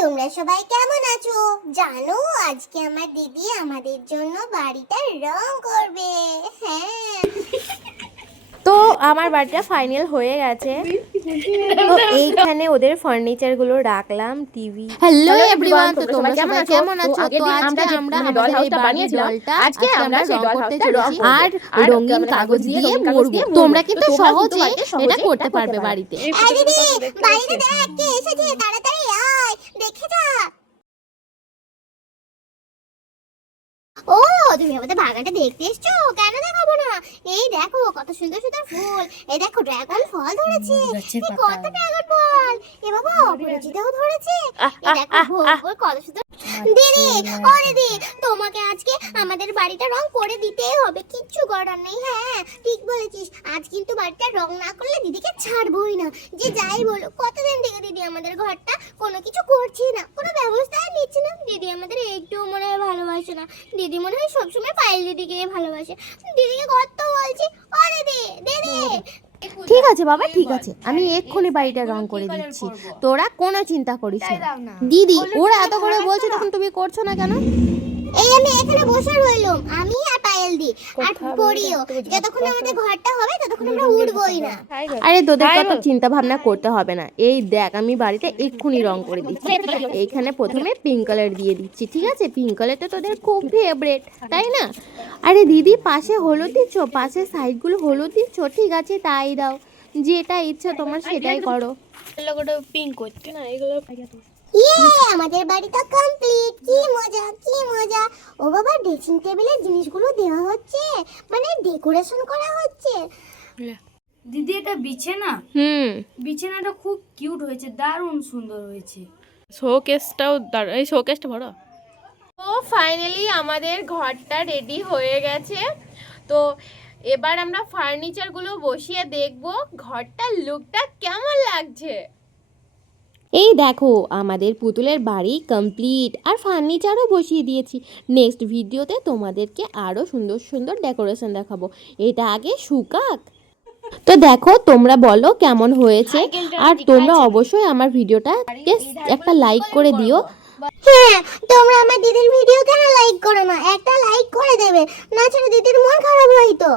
তোমরা সবাই কেমন আছো? জানো আজকে আমার দিদি আমাদের জন্য বাড়িটা রং করবে। হ্যাঁ, তো আমার বাড়িটা ফাইনাল হয়ে গেছে। তো এইখানে ওদের ফার্নিচার গুলো রাখলাম, টিভি। হ্যালো এভরিওয়ান, তো তোমরা সবাই কেমন আছো? তো আজকে আমরা আমাদের এই বাড়ির জলটা আজকে আমরা রং করতে চলেছি আর রঙিন কাগজ দিয়ে মুড়বো। তোমরা কিন্তু সহজে এটা করতে পারবে বাড়িতে। এই দিদি বাইরে দেখ কে এসেছে, তাড়াতাড়ি আয় দেখে যা। ও, তুমি আমাদের বাগানটা দেখতে এসছো? কেন দেখাবো না? এই দেখো কত সুন্দর সুন্দর ফুল। এই দেখো ড্রাগন ফল ধরেছে। কত ড্রাগন ফল! এ বাবা, অপরাজিতাও ধরেছে। এই দেখো ভোর কত সুন্দর। দিদি, ও দিদি, তোমাকে আজকে আমাদের বাড়িটা রং করে দিতেই হবে, কিচ্ছু করার নেই। হ্যাঁ ঠিক বলেছিস, আজ কিন্তু বাড়িটা রং না করলে দিদিকে ছাড়বই না। যে যাই বলো, কতদিন থেকে দিদি আমাদের ঘরটা কোনো কিছু করছে না, কোনো ব্যবস্থাই নিচ্ছে না। দিদি আমাদের একটু মনে হয় ভালোবাসে না। দিদি মনে হয় সবসময় পায়েল দিদিকে ভালোবাসে। দিদিকে কত বলছি, ও দিদি দিদি। ঠিক আছে বাবা, ঠিক আছে, আমি এক্ষুনি বাড়িটা রং করে দিচ্ছি, তোরা কোনো চিন্তা করিস না। দিদি, ওরা এত করে বলছে তখন তুমি করছো না কেন? এই আমি এখানে বসে রইলাম, আমি আর পায়েল দি আর পড়িও। যতক্ষণ আমাদের ঘরটা হবে ততক্ষণ আমরা উঠবই না। আরে তোদের কত চিন্তা ভাবনা করতে হবে না। এই দেখ, আমি বাড়িতে এক্ষুনি রং করে দিচ্ছি। এইখানে প্রথমে পিঙ্ক কালার দিয়ে দিচ্ছি, ঠিক আছে? পিঙ্ক কালার তো তোদের খুব ফেভারিট, তাই না? আরে দিদি, পাশে হলুদ দিচ্ছ, পাশে সাইডগুলো হলুদ দিচ্ছ, ঠিক আছে তাই দাও, যেটা ইচ্ছা তোমার সেটাই করো। পিঙ্ক করতে না এগুলো। আমাদের বাড়িটা কমপ্লিট। কি মজা কি মজা! ও বাবা, ড্রেসিং টেবিলের জিনিসগুলো দেওয়া হচ্ছে, মানে ডেকোরেশন করা হচ্ছে। দিদি এটা বিছানা, বিছানাটা খুব কিউট হয়েছে, দারুণ সুন্দর হয়েছে। শোকেসটাও এই শোকেসটা বড়। তো ফাইনালি আমাদের ঘরটা রেডি হয়ে গেছে। তো এবার আমরা ফার্নিচারগুলো বসিয়ে দেখব ঘরটার লুকটা কেমন লাগছে। এই দেখো, আমাদের পুতুলের বাড়ি কমপ্লিট আর ফার্নিচারও বসিয়ে দিয়েছি। নেক্সট ভিডিওতে তোমাদেরকে আরও সুন্দর সুন্দর ডেকোরেশন দেখাবো। এটা আগে শুকাক। তো দেখো, তোমরা বলো কেমন হয়েছে, আর তোমরা অবশ্যই আমার ভিডিওটাকে একটা লাইক করে দিও। হ্যাঁ, তোমরা আমার দিদির ভিডিও কেন লাইক করো না? একটা লাইক করে দেবে, না ছাড়া দিদির মন খারাপ হয় তো।